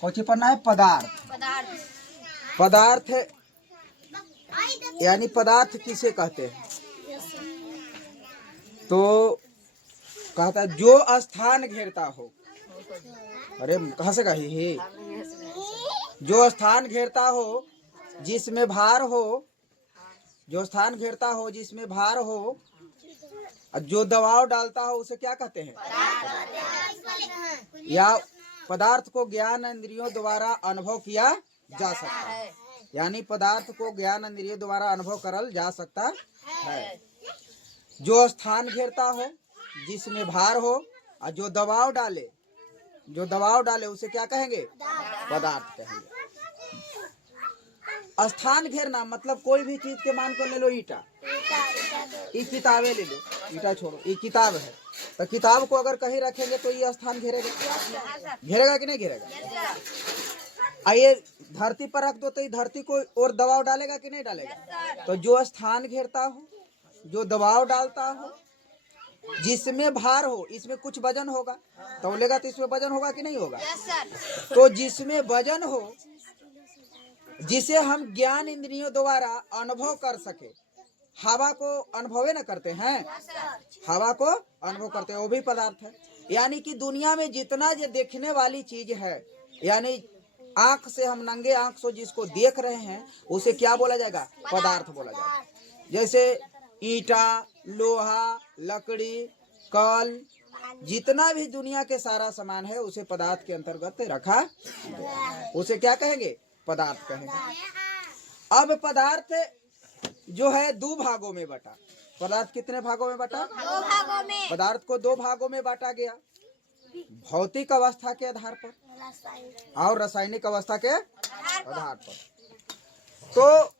Cauchy पढ़ना है? पदार्थ। पदार्थ यानी पदार्थ किसे कहते हैं? तो कहता है जो स्थान घेरता हो। अरे कहाँ से कही? जो स्थान घेरता हो जिसमें भार हो, जो स्थान घेरता हो जिसमें भार हो, जो दबाव डालता हो उसे क्या कहते हैं? या पदार्थ को ज्ञान इंद्रियों द्वारा अनुभव किया जा सकता है, यानी पदार्थ को ज्ञान इंद्रियों द्वारा अनुभव करल जा सकता है। जो स्थान घेरता हो जिसमें भार हो और जो दबाव डाले उसे क्या कहेंगे? पदार्थ कहेंगे। स्थान घेरना मतलब कोई भी चीज के मान को ले लो, ईटा, ये किताबें ले लो, ईटा छोड़ो, ये किताब है, तो किताब को अगर कहीं रखेंगे तो ये स्थान घेरेगा कि नहीं घेरेगा? आइए धरती पर रख दो तो ये धरती को और दबाव डालेगा कि नहीं डालेगा? तो जो स्थान घेरता हो, जो दबाव डालता हो, जिसमें भार हो, इसमें कुछ वजन होगा, तौलेगा तो इसमें वजन होगा कि नहीं होगा? तो जिसमें वजन हो, जिसे हम ज्ञान इंद्रियों द्वारा अनुभव कर सके। हवा को अनुभव न करते हैं, हवा को अनुभव करते हैं, वो भी पदार्थ है। यानी कि दुनिया में जितना ये देखने वाली चीज है, यानी आंख से हम नंगे आंख से जिसको देख रहे हैं उसे क्या बोला जाएगा? पदार्थ बोला जाएगा। जैसे ईटा, लोहा, लकड़ी, कल, जितना भी दुनिया के सारा सामान है उसे पदार्थ के अंतर्गत रखा, उसे क्या कहेंगे? पदार्थ कहेंगे। अब पदार्थ जो है दो भागों में बटा। पदार्थ कितने भागों में बटा? 2 भागों में। पदार्थ को 2 भागों में बांटा गया, भौतिक अवस्था के आधार पर और रासायनिक अवस्था के आधार पर। तो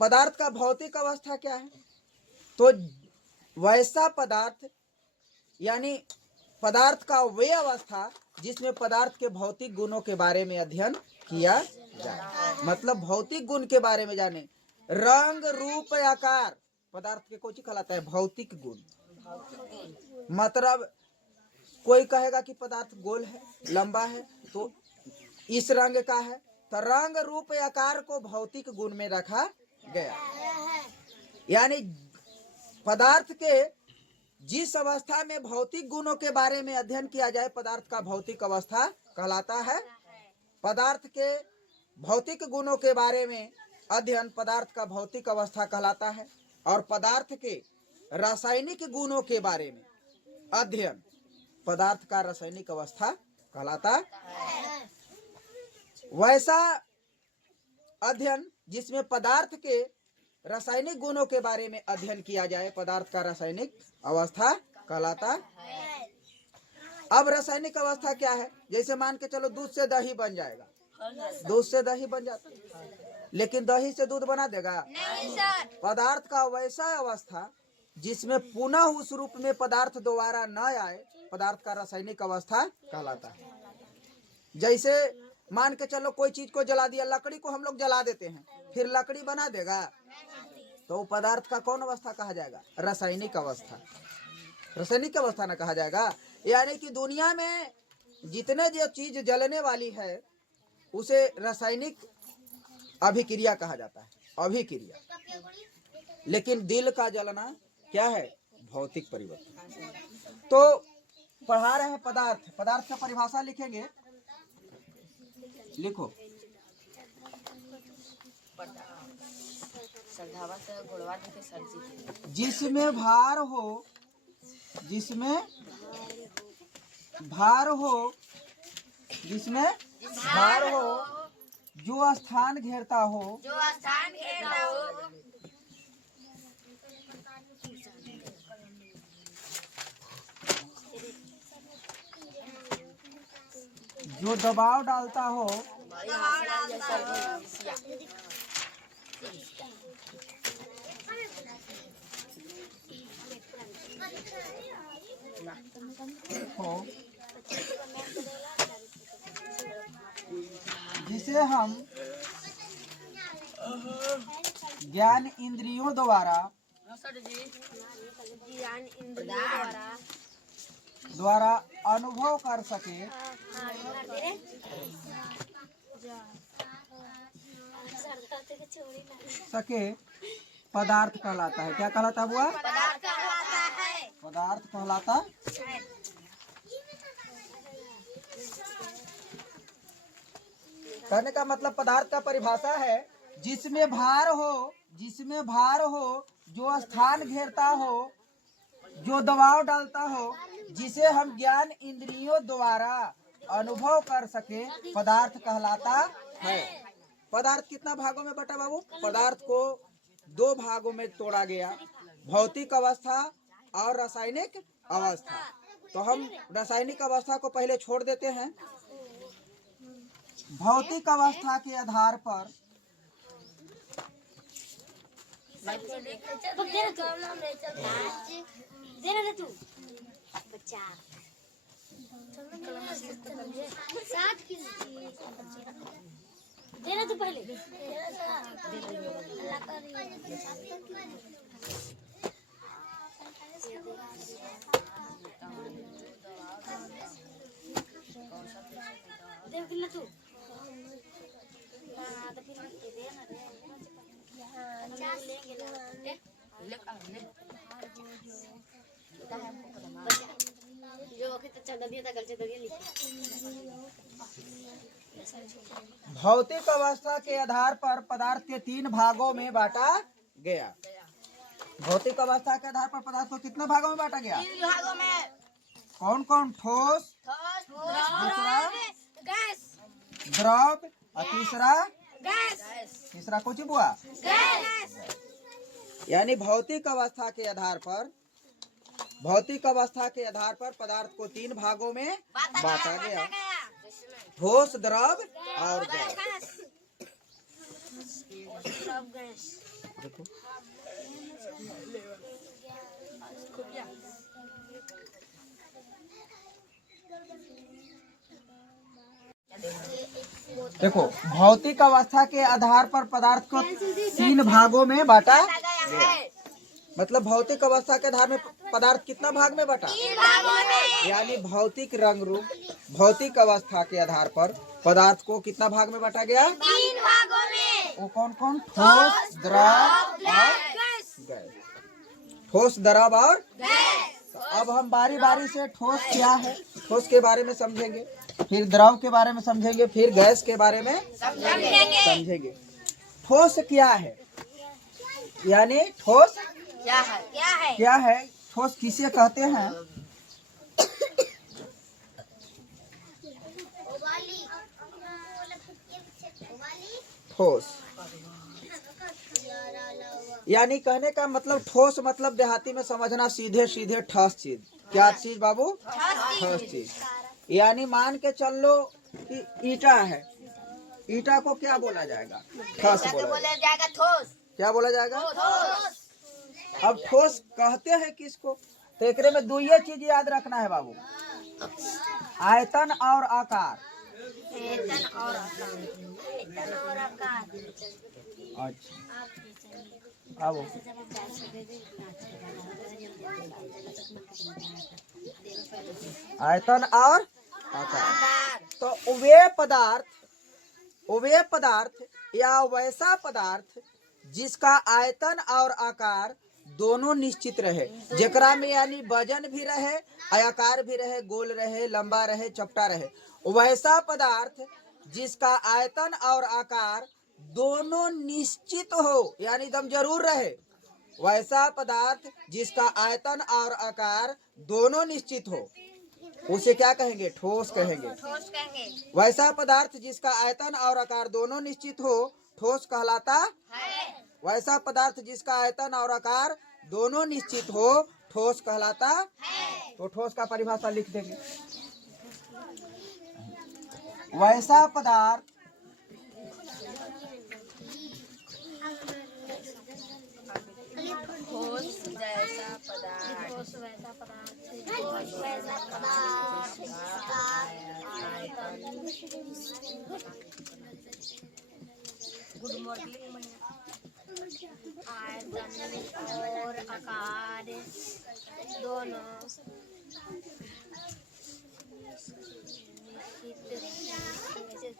पदार्थ का भौतिक अवस्था क्या है? तो वैसा पदार्थ यानी पदार्थ का वे अवस्था जिसमें पदार्थ के भौतिक गुणों के बारे में अध्ययन किया जाए, मतलब भौतिक गुण के बारे में जाने। रंग, रूप, आकार पदार्थ के कोई कहलाता है? भौतिक गुण। मतलब कोई कहेगा कि पदार्थ गोल है, लंबा है, तो इस रंग का है, तो रंग, रूप, आकार को भौतिक गुण में रखा गया। यानी पदार्थ के जिस अवस्था में भौतिक गुणों के बारे में अध्ययन किया जाए, पदार्थ का भौतिक अवस्था कहलाता है। पदार्थ के भौतिक गुणों के बारे में अध्ययन पदार्थ का भौतिक अवस्था कहलाता है। और पदार्थ के रासायनिक गुणों के बारे में अध्ययन पदार्थ का रासायनिक अवस्था कहलाता है। वैसा अध्ययन जिसमें पदार्थ के रासायनिक गुणों के बारे में अध्ययन किया जाए, पदार्थ का रासायनिक अवस्था कहलाता है। अब रासायनिक अवस्था क्या है? जैसे मान के चलो दूध से दही बन जाएगा, दूध से दही बन जाता है, लेकिन दही से दूध बना देगा? नहीं सर। पदार्थ का वैसा अवस्था जिसमें पुनः उस रूप में पदार्थ दोबारा न आए, पदार्थ का रासायनिक अवस्था कहलाता है। जैसे मान के चलो कोई चीज को जला दिया, लकड़ी को हम लोग जला देते हैं, फिर लकड़ी बना देगा, तो पदार्थ का कौन अवस्था कहा जाएगा? रासायनिक अवस्था। रासायनिक अवस्था न कहा जाएगा। यानी कि दुनिया में जितने जो चीज जलने वाली है उसे रासायनिक अभिक्रिया कहा जाता है, अभिक्रिया। लेकिन दिल का जलना क्या है? भौतिक परिवर्तन। तो पढ़ा रहे हैं पदार्थ, पदार्थ का परिभाषा लिखेंगे, लिखो। जिसमें भार हो, जिसमें भार हो, जिसमें भार हो, जो स्थान घेरता हो, जो स्थान घेरता हो, जो दबाव डालता हो, जिसे हम ज्ञान इंद्रियों द्वारा द्वारा अनुभव कर सके, सके पदार्थ कहलाता है। क्या कहलाता है बुआ? पदार्थ कहलाता है। पदार्थ कहलाता है। कहने का मतलब पदार्थ का परिभाषा है जिसमें भार हो, जो स्थान घेरता हो, जो दबाव डालता हो, जिसे हम ज्ञान इंद्रियों द्वारा अनुभव कर सके, पदार्थ कहलाता है। पदार्थ कितना भागों में बटा बाबू? पदार्थ को 2 भागों में तोड़ा गया, भौतिक अवस्था और रासायनिक अवस्था। तो हम रासायनिक अवस्था को पहले छोड़ देते हैं। भौतिक अवस्था के आधार पर देना तू पहले देख ना तू तो फिर दे ना जो कि तो चल दिया था गलती तो दिया भौतिक अवस्था के आधार पर पदार्थ के 3 भागों में बांटा गया। भौतिक अवस्था के आधार पर पदार्थ को कितने भागों में बांटा गया? 3 भागों में। कौन कौन? ठोस, दूसरा गैस, द्रव और तीसरा गैस, तीसरा कुछ बुआ। गैस। यानी भौतिक अवस्था के आधार पर पदार्थ को 3 भागों में बांटा गया, ठोस, द्रव और गैस। देखो देखो भौतिक अवस्था के आधार पर पदार्थ को 3 भागों में बांटा गया। मतलब भौतिक अवस्था के आधार में पदार्थ कितना भाग में बटा? 3 भागों में। यानी भौतिक रंग रूप भौतिक अवस्था के आधार पर पदार्थ को कितना भाग में बांटा गया? 3 भागों में। वो कौन कौन? ठोस, द्रव और गैस। ठोस, द्रव और गैस। तो अब हम बारी बारी से ठोस क्या है, ठोस के बारे में समझेंगे, फिर द्रव के बारे में समझेंगे, फिर गैस के बारे में समझेंगे। ठोस क्या है? यानी ठोस क्या है? क्या है? ठोस किसे कहते हैं? ठोस यानी कहने का मतलब ठोस मतलब देहाती में समझना सीधे सीधे ठोस चीज। क्या चीज बाबू? ठोस चीज। यानी मान के चल लो कि ईटा है, ईटा को क्या बोला जाएगा? ठोस बोला जाएगा। ठोस। क्या बोला जाएगा? ठोस। अब ठोस कहते हैं किसको? तो एकरे में 2 चीज याद रखना है बाबू, आयतन और आकार। अच्छा अब आयतन और आकार। तो वे पदार्थ या वैसा पदार्थ जिसका आयतन और आकार दोनों निश्चित रहे, जेकरा में यानी वजन भी रहे, आकार भी रहे, गोल रहे, लंबा रहे, चपटा रहे, वैसा पदार्थ जिसका आयतन और आकार दोनों निश्चित हो, यानी एकदम जरूर रहे, वैसा पदार्थ जिसका आयतन और आकार दोनों निश्चित हो, उसे क्या कहेंगे? ठोस कहेंगे। ठोस कहेंगे। वैसा पदार्थ जिसका आयतन और आकार दोनों निश्चित हो, ठोस कहलाता है। वैसा पदार्थ जिसका आयतन और आकार दोनों निश्चित हो, ठोस कहलाता है। तो ठोस का परिभाषा लिख देंगे। वैसा पदार्थ ठोस जैसा पदार्थ। ठोस वैसा पदार्थ। ठोस वैसा पदार्थ। Good morning. आयतन और आकार दोनों निश्चित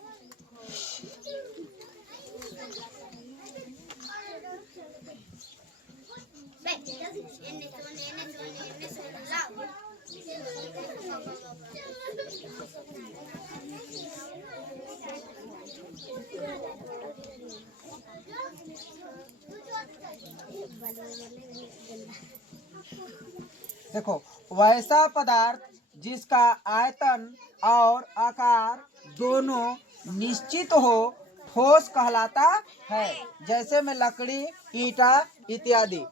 देखो, वैसा पदार्थ जिसका आयतन और आकार दोनों निश्चित हो ठोस कहलाता है। जैसे में लकड़ी, ईंटा इत्यादि।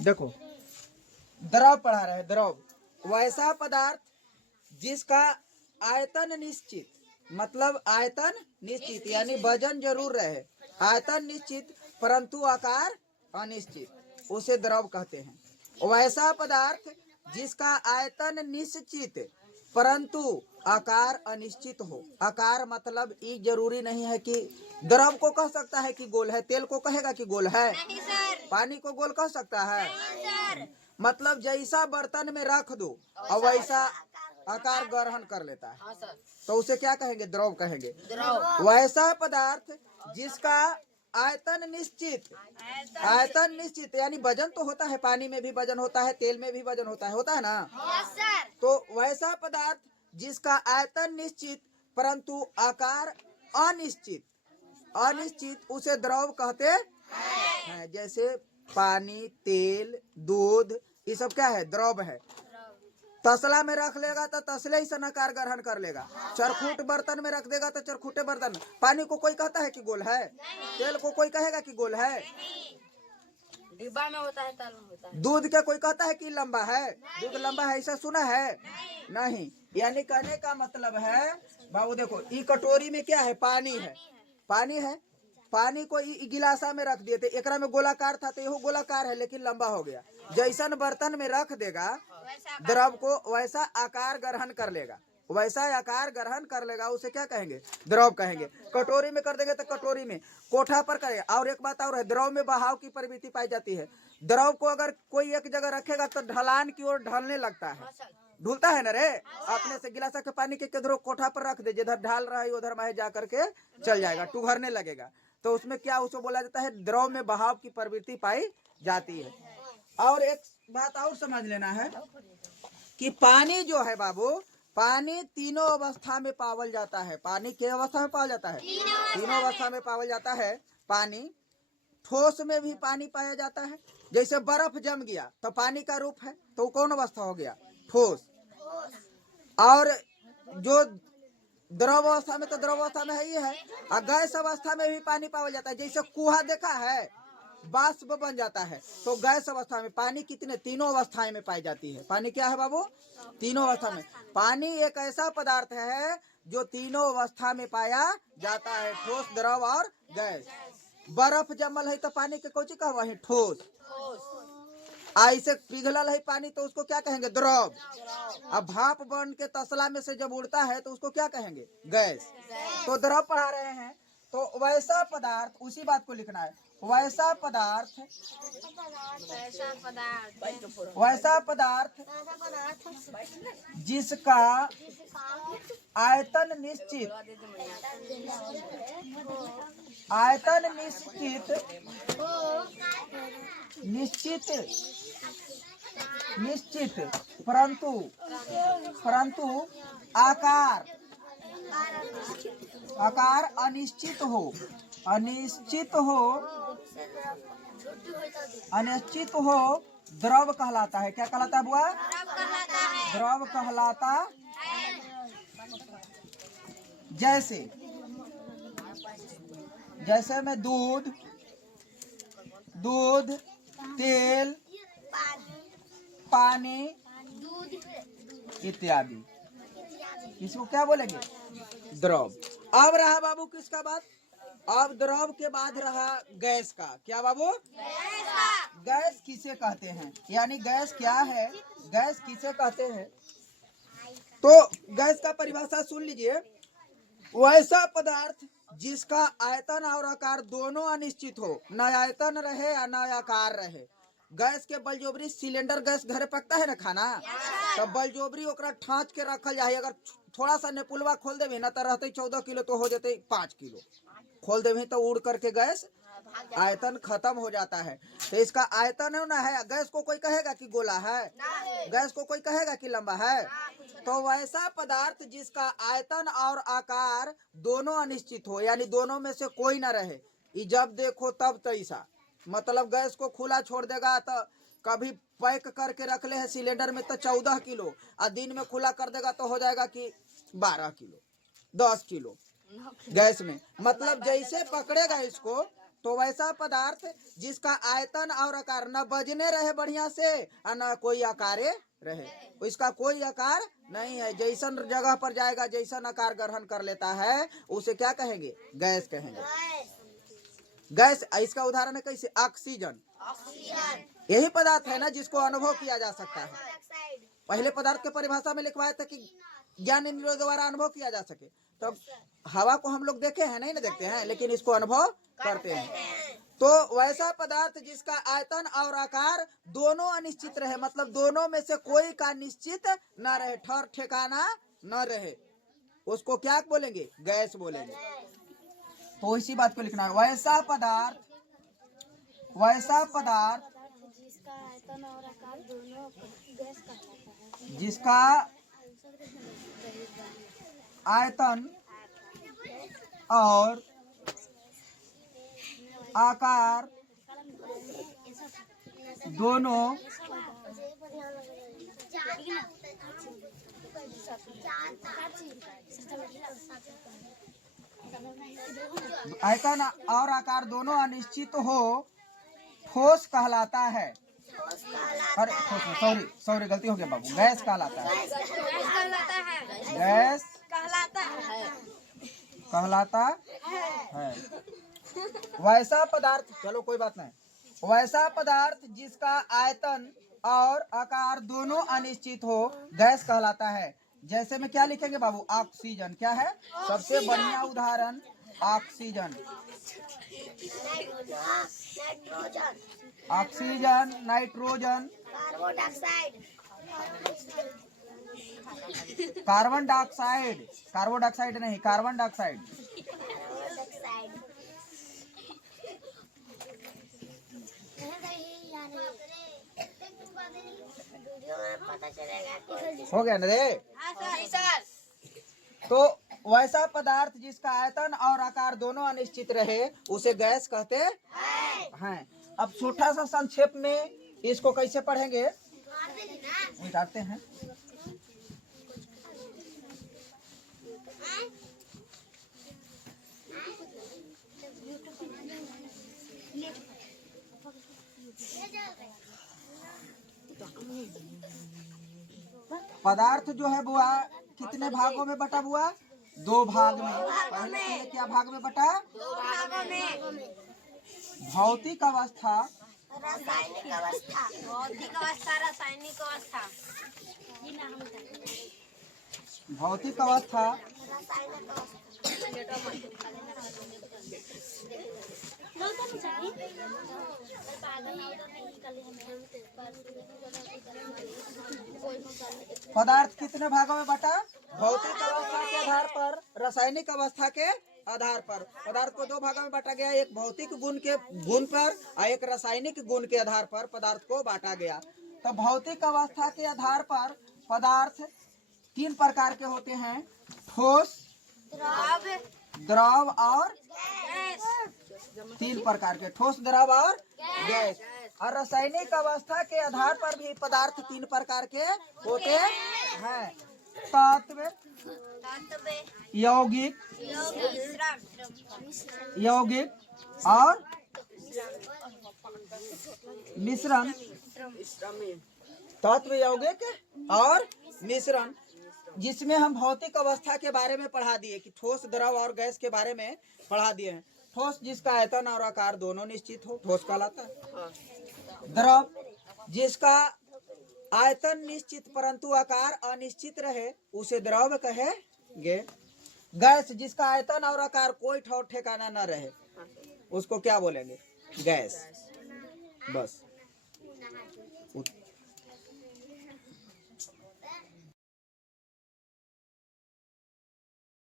देखो, द्रव पढ़ा रहे, द्रव वैसा पदार्थ जिसका आयतन निश्चित, मतलब आयतन निश्चित यानी वजन जरूर रहे, आयतन निश्चित परंतु आकार अनिश्चित, उसे द्रव कहते हैं। वैसा पदार्थ जिसका आयतन निश्चित परंतु आकार अनिश्चित हो। आकार मतलब ये जरूरी नहीं है कि द्रव को कह सकता है कि गोल है, तेल को कहेगा कि गोल है, पानी को गोल कह सकता है। मतलब जैसा बर्तन में रख दो और वैसा आकार ग्रहण कर लेता है, तो उसे क्या कहेंगे? द्रव कहेंगे। वैसा पदार्थ जिसका आयतन निश्चित, आयतन निश्चित यानी वजन तो होता है, पानी में भी वजन होता है, तेल में भी वजन होता है ना। तो वैसा पदार्थ जिसका आयतन निश्चित परंतु आकार अनिश्चित, अनिश्चित उसे द्रव कहते हैं। जैसे पानी, तेल, दूध, ये सब क्या है? द्रव है। तसला में रख लेगा तो तसले ही से आकार ग्रहण कर लेगा। चरखूट बर्तन में रख देगा तो चरखूटे बर्तन। पानी को कोई कहता है कि गोल है, तेल को कोई कहेगा कि गोल है, डिब्बा में होता है, तल में होता है। दूध के कोई कहता है कि लंबा है, दूध लंबा है, ऐसा सुना है? नहीं। यानी कहने का मतलब है बाबू, देखो ई कटोरी में क्या है? पानी है, पानी है, पानी को गिलासा में रख दिए थे, एकरा में गोलाकार था तो यहो गोलाकार है लेकिन लंबा हो गया। जैसन बर्तन में रख देगा द्रव को वैसा आकार ग्रहण कर लेगा, वैसा आकार ग्रहण कर लेगा, उसे क्या कहेंगे? द्रव कहेंगे। कटोरी में कर देंगे तो कटोरी में, कोठा पर करेगा। और एक बात और है, द्रव में बहाव की प्रवृत्ति पाई जाती है। द्रव को अगर कोई एक जगह रखेगा तो ढलान की ओर ढलने लगता है, ढुलता है ना रे। अपने से गिलासा के पानी के किधरो कोठा पर रख दे, जिधर ढाल रहा है उधर माहे जा करके चल जाएगा, टुघरने लगेगा। तो उसमें क्या उसे बोला जाता है? द्रव में बहाव की प्रवृत्ति पाई जाती है। और एक बात और समझ लेना है कि पानी जो है बाबू, पानी तीनों अवस्था में पावल जाता है। पानी के अवस्था में पाया जाता है? तीनों अवस्था में पावल जाता है। पानी ठोस में भी पानी पाया जाता है। जैसे बर्फ जम गया तो पानी का रूप है, तो कौन अवस्था हो गया? ठोस। और जो द्रव अवस्था में, तो द्रव अवस्था में है ही है। और गैस अवस्था में भी पानी पावल जाता है। जैसे कुहा देखा है, बाष्प बन जाता है, तो गैस अवस्था में पानी कितने? तीनों अवस्थाएं में पाई जाती है। पानी क्या है बाबू? तीनों अवस्था में। पानी एक ऐसा पदार्थ है जो तीनों अवस्था में पाया जाता है, ठोस, द्रव और गैस। बर्फ जमल है तो पानी के कौची कहवा है? ठोस। ऐसे पिघलल है पानी तो उसको क्या कहेंगे? द्रव। अब भाप बन के तसला में से जब उड़ता है तो उसको क्या कहेंगे? गैस। तो द्रव पढ़ा रहे हैं। तो वैसा पदार्थ, उसी बात को लिखना है, वैसा पदार्थ, वैसा पदार्थ जिसका आयतन निश्चित, आयतन निश्चित, निश्चित, निश्चित परंतु, परंतु आकार, आकार अनिश्चित हो, अनिश्चित हो, अनिश्चित हो, द्रव कहलाता है। क्या कहलाता है बुआ? द्रव कहलाता। जैसे, जैसे में दूध, दूध, तेल, पानी इत्यादि, इसको क्या बोलेंगे? द्रव। अब रहा बाबू किसका बात? अब द्रव के बाद रहा गैस का। क्या बाबू? गैस किसे कहते हैं? यानी गैस क्या है, गैस किसे कहते हैं? तो गैस का परिभाषा सुन लीजिए। वैसा पदार्थ जिसका आयतन और आकार दोनों अनिश्चित हो, न आयतन रहे या न आकार रहे। गैस के बलजोबरी, सिलेंडर गैस घरे पकता है ना खाना, तो बलजोबरी ओकरा ठाँच के रखल जाए। अगर थोड़ा सा नेपुलवा खोल देवे ना तो रहते 14 किलो तो हो जाते 5 किलो। खोल देवे तो उड़ करके गैस आयतन खत्म हो जाता है। तो इसका आयतन है ना है। गैस को कोई कहेगा कि गोला है, गैस को कोई कहेगा कि लंबा है। तो वैसा पदार्थ जिसका आयतन और आकार दोनों अनिश्चित हो, यानी दोनों में से कोई ना रहे, ये जब देखो तब तैसा, मतलब गैस को खुला छोड़ देगा तो कभी पैक करके रख ले है सिलेंडर में तो 14 किलो, और दिन में खुला कर देगा तो हो जाएगा कि 12 किलो 10 किलो गैस में। मतलब जैसे पकड़ेगा इसको तो वैसा पदार्थ जिसका आयतन और आकार न बजने रहे बढ़िया से और न कोई आकारे रहे, इसका कोई आकार नहीं है, जैसन जगह पर जाएगा जैसन आकार ग्रहण कर लेता है उसे क्या कहेंगे? गैस कहेंगे। गैस इसका उदाहरण है कैसे? ऑक्सीजन। यही पदार्थ है ना जिसको अनुभव किया जा सकता है। पहले पदार्थ के परिभाषा में लिखवाया था कि ज्ञान इंद्रियों द्वारा अनुभव किया जा सके, तो हवा को हम लोग देखे हैं नहीं ना देखते हैं, लेकिन इसको अनुभव करते हैं। तो वैसा पदार्थ जिसका आयतन और आकार दोनों अनिश्चित रहे, मतलब दोनों में से कोई का निश्चित न रहे, ठर ठिकाना न रहे, उसको क्या बोलेंगे? गैस बोलेंगे। तो इसी बात को लिखना है, वैसा पदार्थ जिसका आयतन और आकार दोनों गैस कहलाता है। जिसका आयतन और आकार दोनों आयतन और आकार दोनों अनिश्चित हो ठोस कहलाता है। अरे सॉरी गलती हो गया बाबू, गैस कहलाता है। गैस कहलाता है। वैसा पदार्थ, चलो कोई बात नहीं, वैसा पदार्थ जिसका आयतन और आकार दोनों अनिश्चित हो गैस कहलाता है। जैसे में क्या लिखेंगे बाबू? ऑक्सीजन। क्या है सबसे बढ़िया उदाहरण? Oxygen. Oxygen, nitrogen, carbon dioxide, carbon dioxide नहीं, कार्बन डाइऑक्साइड। हो गया ना रे? तो वैसा पदार्थ जिसका आयतन और आकार दोनों अनिश्चित रहे उसे गैस कहते हैं। अब छोटा सा संक्षेप में इसको कैसे पढ़ेंगे मिटाते हैं। पदार्थ जो है बुआ कितने भागों में बटा बुआ? 2 भाग में। पहले क्या भाग में बटा? 2 भागों में। भौतिक अवस्था, रासायनिक अवस्था, भौतिक अवस्था, रासायनिक अवस्था, भौतिक अवस्था, रासायनिक अवस्था। पदार्थ कितने भागों में बटा? भौतिक अवस्था के आधार पर, रासायनिक अवस्था के आधार पर। पदार्थ को 2 भागों में बांटा गया, एक भौतिक गुण पर और एक रासायनिक गुण के आधार पर पदार्थ को बांटा गया। तो भौतिक अवस्था के आधार पर पदार्थ 3 प्रकार के होते हैं, ठोस, द्रव और 3 प्रकार के, ठोस, द्रव और गैस। और रासायनिक अवस्था के आधार पर भी पदार्थ 3 प्रकार के होते हैं, तत्व, यौगिक और मिश्रण। तत्व, यौगिक और मिश्रण, जिसमें हम भौतिक अवस्था के बारे में पढ़ा दिए कि ठोस, द्रव और गैस के बारे में पढ़ा दिए हैं। ठोस जिसका आयतन और आकार दोनों निश्चित हो ठोस कहलाता है। द्रव जिसका आयतन निश्चित परंतु आकार अनिश्चित रहे उसे द्रव कहेंगे। गैस जिसका आयतन और आकार कोई ठौर ठिकाना न रहे उसको क्या बोलेंगे? गैस। बस।